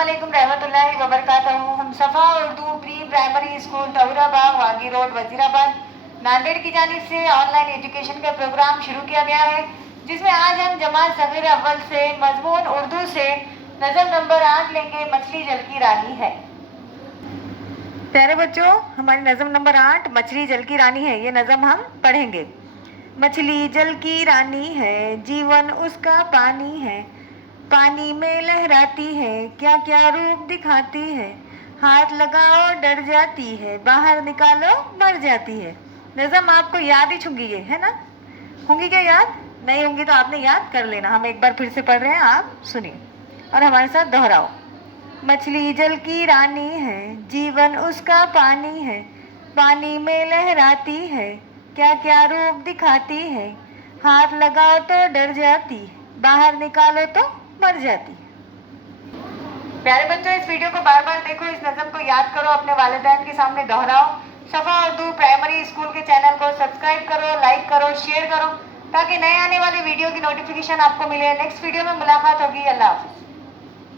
अस्सलामुअलैकुम रहमतुल्लाहि व बरकातहू। हम सफ़ा Urdu pre primary school Tahurabagh वागी road Wazirabad Nanded की जानिब से ऑनलाइन एजुकेशन का प्रोग्राम शुरू किया गया है, जिसमें आज हम जमात सगीर अव्वल से मजमून उर्दू से नज़म नंबर 8 लेंगे, मछली जल की रानी है। प्यारे बच्चों, हमारी नज़म नंबर 8 मछली जल की रानी है। ये नज़म हम पढ़ेंगे। मछली जल की रानी है, जीवन उसका पानी है, पानी में लहराती है, क्या क्या रूप दिखाती है, हाथ लगाओ डर जाती है, बाहर निकालो मर जाती है। नज़म आपको याद ही छूंगी, ये है ना? होंगी क्या याद? नहीं होंगी तो आपने याद कर लेना। हम एक बार फिर से पढ़ रहे हैं, आप सुनिए और हमारे साथ दोहराओ। मछली जल की रानी है, जीवन उसका पानी है, पानी में लहराती है, क्या क्या रूप दिखाती है, हाथ लगाओ तो डर जाती, बाहर निकालो तो मर जाती। प्यारे बच्चों, इस वीडियो को बार बार देखो, इस नज़म को याद करो, अपने वालिदैन के सामने दोहराओ। सफ़ा उर्दू प्राइमरी स्कूल के चैनल को सब्सक्राइब करो, लाइक करो, शेयर करो, ताकि नए आने वाले वीडियो की नोटिफिकेशन आपको मिले। नेक्स्ट वीडियो में मुलाकात होगी। अल्लाह हाफिज़।